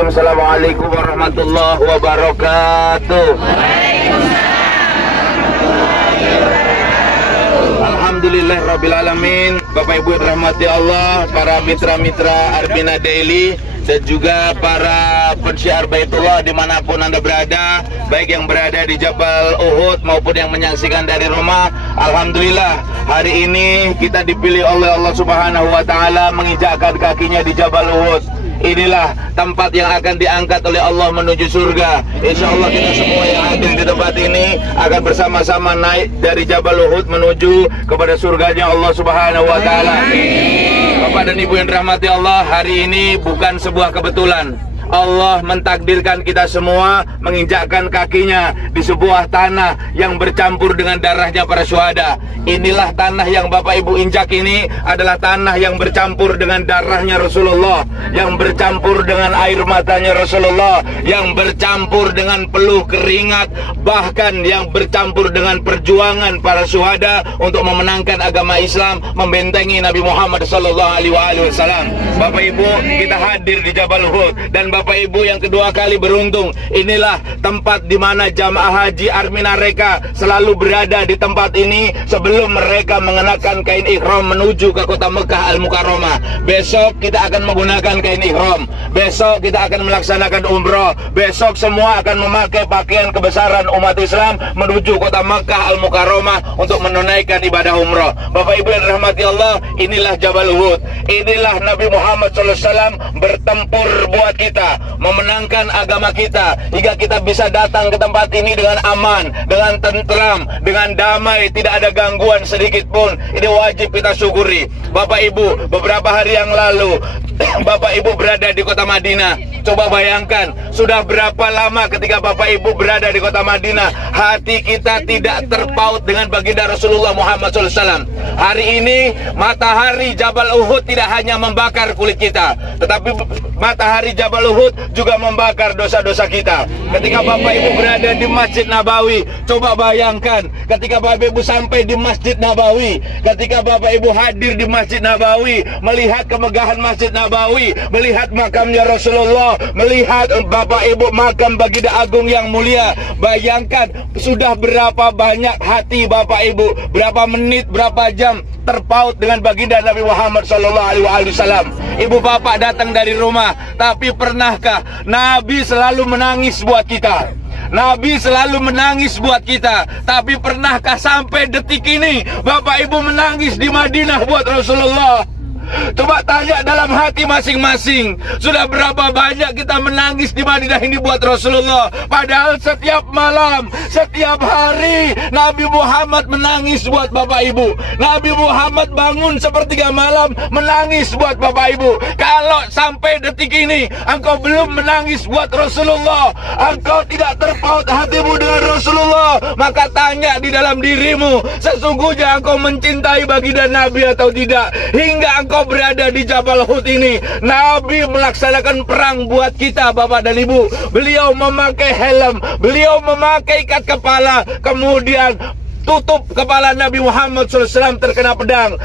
Bismillahirrahmanirrahim. Assalamualaikum warahmatullahi wabarakatuh. Alhamdulillahirrabbilalamin. Bapak Ibu rahmati Allah, para mitra-mitra Arbina Daily dan juga para pensiar Baitullah dimanapun Anda berada, baik yang berada di Jabal Uhud maupun yang menyaksikan dari rumah. Alhamdulillah, hari ini kita dipilih oleh Allah Subhanahu wa Ta'ala menginjakkan kakinya di Jabal Uhud. Inilah tempat yang akan diangkat oleh Allah menuju surga. Insya Allah kita semua yang hadir di tempat ini akan bersama-sama naik dari Jabal Uhud menuju kepada surganya Allah Subhanahu wa Ta'ala. Bapak dan Ibu yang dirahmati Allah, hari ini bukan sebuah kebetulan. Allah mentakdirkan kita semua menginjakkan kakinya di sebuah tanah yang bercampur dengan darahnya para syuhada. Inilah tanah yang Bapak Ibu injak ini adalah tanah yang bercampur dengan darahnya Rasulullah, yang bercampur dengan air matanya Rasulullah, yang bercampur dengan peluh keringat, bahkan yang bercampur dengan perjuangan para syuhada untuk memenangkan agama Islam, membentengi Nabi Muhammad SAW. Bapak Ibu, kita hadir di Jabal Uhud, dan Bapak Ibu yang kedua kali beruntung, inilah tempat di mana jamaah haji Armina Reka selalu berada di tempat ini sebelum mereka mengenakan kain ihram menuju ke kota Mekah Al-Mukarramah. Besok kita akan menggunakan kain ihram, besok kita akan melaksanakan umroh, besok semua akan memakai pakaian kebesaran umat Islam menuju kota Mekah Al-Mukarramah untuk menunaikan ibadah umroh. Bapak Ibu yang dirahmati Allah, inilah Jabal Uhud, inilah Nabi Muhammad SAW bertempur buat kita, memenangkan agama kita, hingga kita bisa datang ke tempat ini dengan aman, dengan tentram, dengan damai, tidak ada gangguan sedikit pun. Ini wajib kita syukuri. Bapak Ibu, beberapa hari yang lalu Bapak Ibu berada di kota Madinah. Coba bayangkan, sudah berapa lama ketika Bapak Ibu berada di kota Madinah, hati kita tidak terpaut dengan baginda Rasulullah Muhammad SAW. Hari ini matahari Jabal Uhud tidak hanya membakar kulit kita, tetapi matahari Jabal Uhud juga membakar dosa-dosa kita. Ketika Bapak Ibu berada di Masjid Nabawi, coba bayangkan ketika Bapak Ibu sampai di Masjid Nabawi, ketika Bapak Ibu hadir di Masjid Nabawi, melihat kemegahan Masjid Nabawi, melihat makamnya Rasulullah, melihat Bapak Ibu makam baginda agung yang mulia, bayangkan sudah berapa banyak hati Bapak Ibu, berapa menit, berapa jam terpaut dengan baginda Nabi Muhammad SAW. Ibu bapak datang dari rumah, tapi pernahkah Nabi selalu menangis buat kita? Nabi selalu menangis buat kita, tapi pernahkah sampai detik ini Bapak Ibu menangis di Madinah buat Rasulullah? Coba tanya dalam hati masing-masing, sudah berapa banyak kita menangis di Madinah ini buat Rasulullah? Padahal setiap malam, setiap hari Nabi Muhammad menangis buat Bapak Ibu. Nabi Muhammad bangun sepertiga malam menangis buat Bapak Ibu. Kalau sampai detik ini engkau belum menangis buat Rasulullah, engkau tidak terpaut hatimu dengan Rasulullah, maka tanya di dalam dirimu, sesungguhnya engkau mencintai baginda Nabi atau tidak? Hingga engkau berada di Jabal Uhud ini, Nabi melaksanakan perang buat kita Bapak dan Ibu. Beliau memakai helm, beliau memakai ikat kepala, kemudian tutup kepala Nabi Muhammad SAW terkena pedang.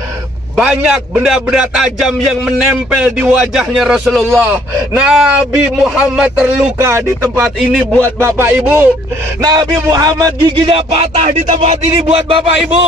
Banyak benda-benda tajam yang menempel di wajahnya Rasulullah. Nabi Muhammad terluka di tempat ini buat Bapak Ibu. Nabi Muhammad giginya patah di tempat ini buat Bapak Ibu.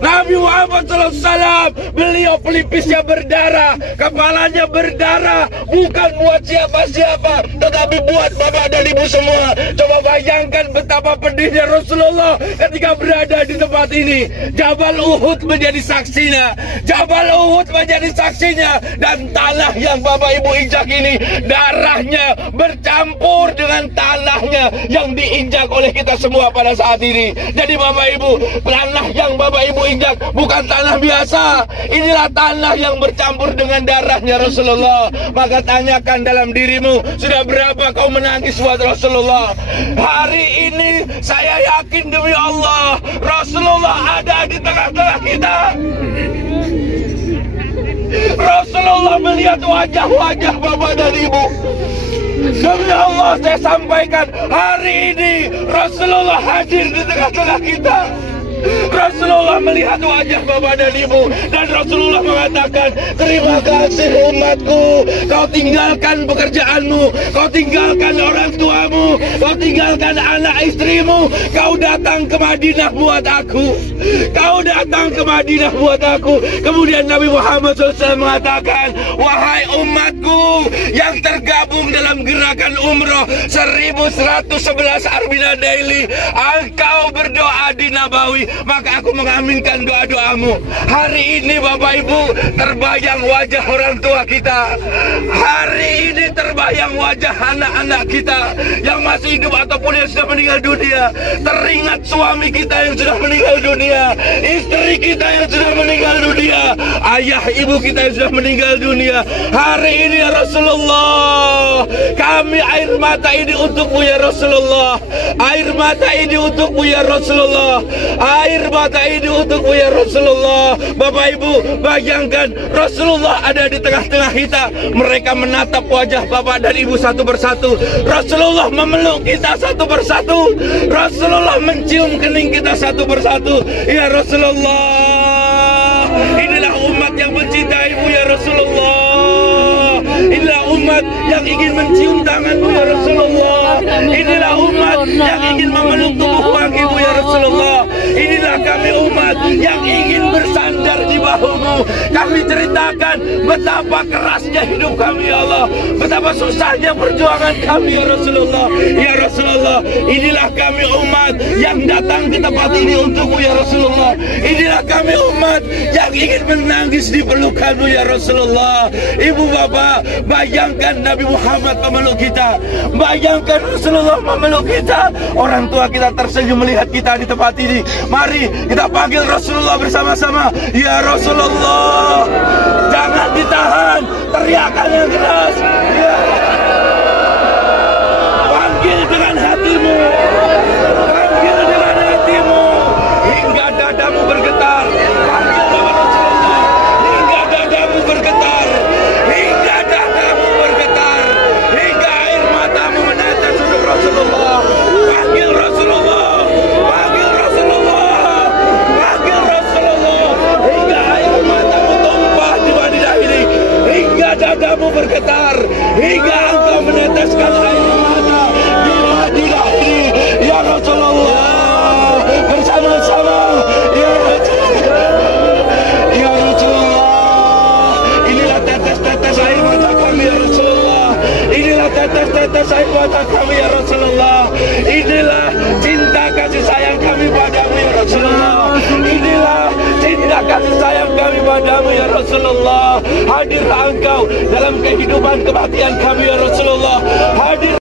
Nabi Muhammad SAW, beliau pelipisnya berdarah, kepalanya berdarah, bukan buat siapa-siapa, tetapi buat Bapak dan Ibu semua. Coba bayangkan betapa pedihnya Rasulullah ketika berada di tempat ini. Jabal Uhud menjadi saksinya, Jabal Uhud menjadi saksinya, dan tanah yang Bapak Ibu injak ini, darahnya bercampur dengan tanahnya yang diinjak oleh kita semua pada saat ini. Jadi Bapak Ibu, tanah yang Bapak Ibu injak bukan tanah biasa, inilah tanah yang bercampur dengan darahnya Rasulullah. Maka tanyakan dalam dirimu, sudah berapa kau menangis buat Rasulullah? Hari ini saya yakin demi Allah, Rasulullah ada di tengah-tengah kita. Rasulullah melihat wajah-wajah Bapak dan Ibu. Demi Allah saya sampaikan, hari ini Rasulullah hadir di tengah-tengah kita. Rasulullah melihat wajah Bapak dan Ibu, dan Rasulullah mengatakan, terima kasih umatku, kau tinggalkan pekerjaanmu, kau tinggalkan orang tuamu, kau tinggalkan anak istrimu, kau datang ke Madinah buat aku, kau datang ke Madinah buat aku. Kemudian Nabi Muhammad SAW mengatakan, wahai umatku yang tergabung dalam gerakan umroh 1111 Arbina Daily, engkau berdoa di Nabawi, maka aku mengaminkan doa-doamu. Hari ini Bapak Ibu, terbayang wajah orang tua kita. Hari ini terbayang wajah anak-anak kita yang masih hidup ataupun yang sudah meninggal dunia. Teringat suami kita yang sudah meninggal dunia, istri kita yang sudah meninggal dunia, ayah ibu kita yang sudah meninggal dunia. Hari ini ya Rasulullah, kami air mata ini untukmu ya Rasulullah, air mata ini untukmu ya Rasulullah, air mata ini untukmu ya Rasulullah. Bapak Ibu, bayangkan Rasulullah ada di tengah-tengah kita. Mereka menatap wajah Bapak dan Ibu satu persatu. Rasulullah memeluk kita satu persatu. Rasulullah mencium kening kita satu persatu. Ya Rasulullah, inilah umat yang mencintaimu ya Rasulullah. Inilah umat yang ingin mencium tanganmu ya Rasulullah. Inilah umat yang ingin memeluk tubuh wakimu ya Rasulullah. Inilah kami umat yang ingin bersandar di bahumu. Kami ceritakan betapa kerasnya hidup kami ya Allah, betapa susahnya perjuangan kami ya Rasulullah. Ya Rasulullah, inilah kami umat yang datang ke tempat ini untukmu ya Rasulullah. Inilah kami umat yang ingin menangis di pelukanmu ya Rasulullah. Ibu bapak, bayangkan Nabi Muhammad memeluk kita, bayangkan Rasulullah memeluk kita. Orang tua kita tersenyum melihat kita di tempat ini. Mari kita panggil Rasulullah bersama-sama. Ya Rasulullah, jangan ditahan, teriakan yang keras. Ya. Panggil dengan hatimu, panggil dengan hatimu hingga dadamu bergetar. Panggil dengan Rasulullah hingga dadamu bergetar, hingga dadamu bergetar, hingga air matamu menetes untuk Rasulullah. Panggil Rasulullah, panggil Rasulullah, panggil Rasulullah hingga air matamu tumpah di Madinah ini, hingga dadamu bergetar, hingga engkau meneteskan air mata di Madinah ini. Ya Rasulullah, bersama-sama. Ya Rasulullah, ya Rasulullah, inilah tetes-tetes air mata kami ya Rasulullah. Inilah tetes-tetes air mata kami ya Rasulullah. Inilah cinta kasih sayang kami padamu ya Rasulullah. Inilah cinta kasih sayang kami padamu ya Rasulullah. Hadirlah engkau dalam kehidupan kematian kami ya Rasulullah.